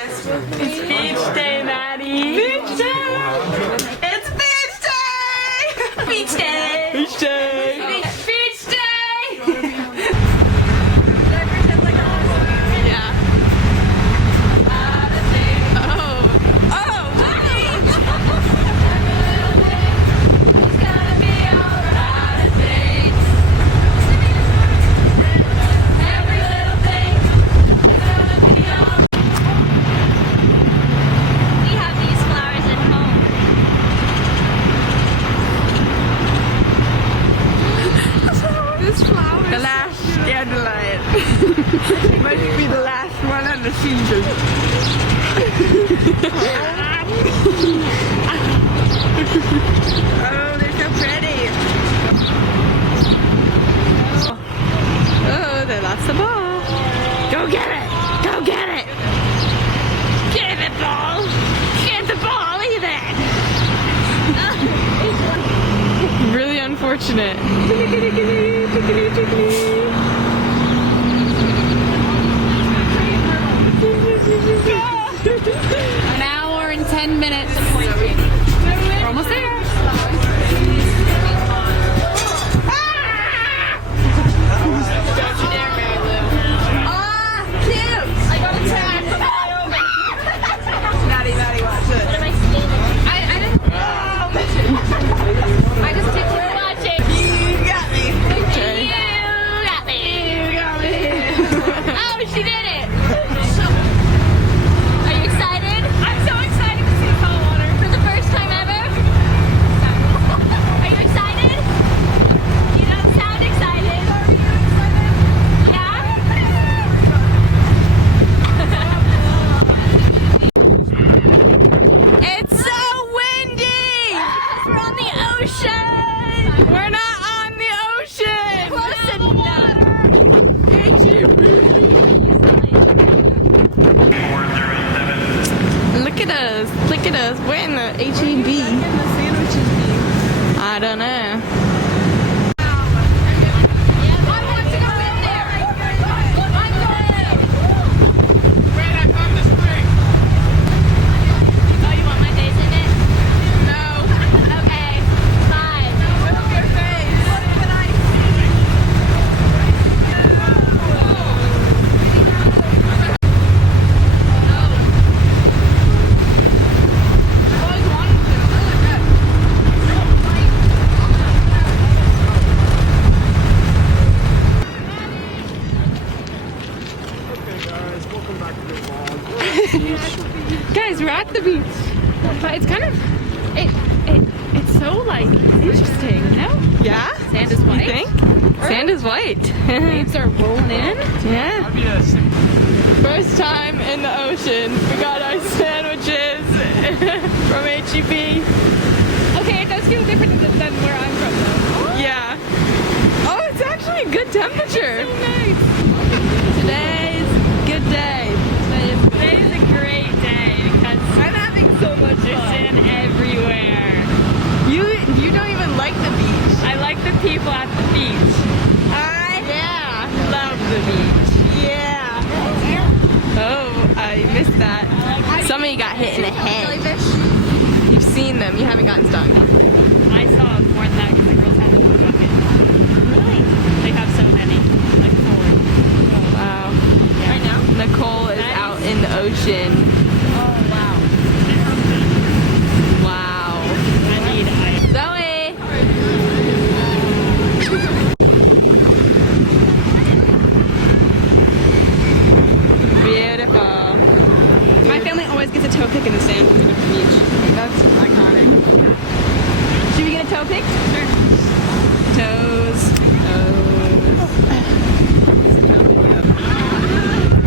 It's beach day, Maddie. Beach day. It's beach day. Beach day. Beach day. Beach day. Yeah. The last dandelion. Must be the last one of the season. Oh, they're so pretty. Oh, they lost the ball. Go get it! Go get it! Get the ball! Get the ball, Ethan! Really unfortunate. An hour and 10 minutes. We're almost there. Look at us. Look at us. We're in the H-E-B. I don't know. Guys, we're at the beach, but it's kind of it's so like interesting, you know? Yeah. Sand is white. You think? Sand is white. Waves are rolling in. Yeah. First time in the ocean. We got our sandwiches from H-E-B. Okay, it does feel different than where I'm from, though. Yeah. Oh, it's actually a good temperature. It's so nice. Today's a good day. Today's a great day because I'm having so much fun. There's sand everywhere. You don't even like the beach. I like the people at the beach. Yeah, love the beach. Yeah. Oh, I missed that. Somebody got hit in the head. You've seen them. You haven't gotten stung. I saw more than that because the girls had them in a bucket. Really? They have so many. Like 4. Wow. Yeah. Right now? Nicole is out in the ocean. Oh, wow. Wow. I need ice. Zoe! Beautiful. My family always gets a toe pick in the sand when we go to the beach. That's iconic. Should we get a toe pick? Sure. Toes.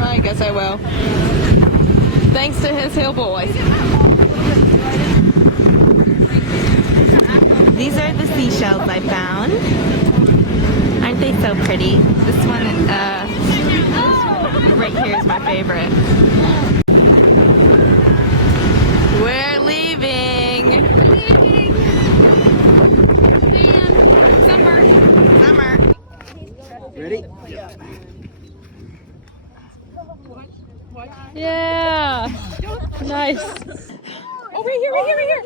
I guess I will. Thanks to his hill boys. These are the seashells I found. Aren't they so pretty? This one, right here is my favorite. We're leaving. Summer. Ready? Yeah. Nice. Oh, right here, right here, right here.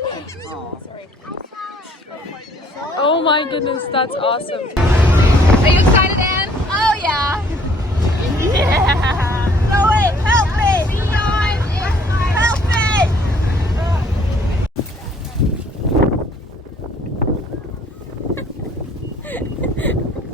Oh my goodness, that's awesome. Are you excited, Anne? Oh yeah. Yeah. No wait, help me. Help me.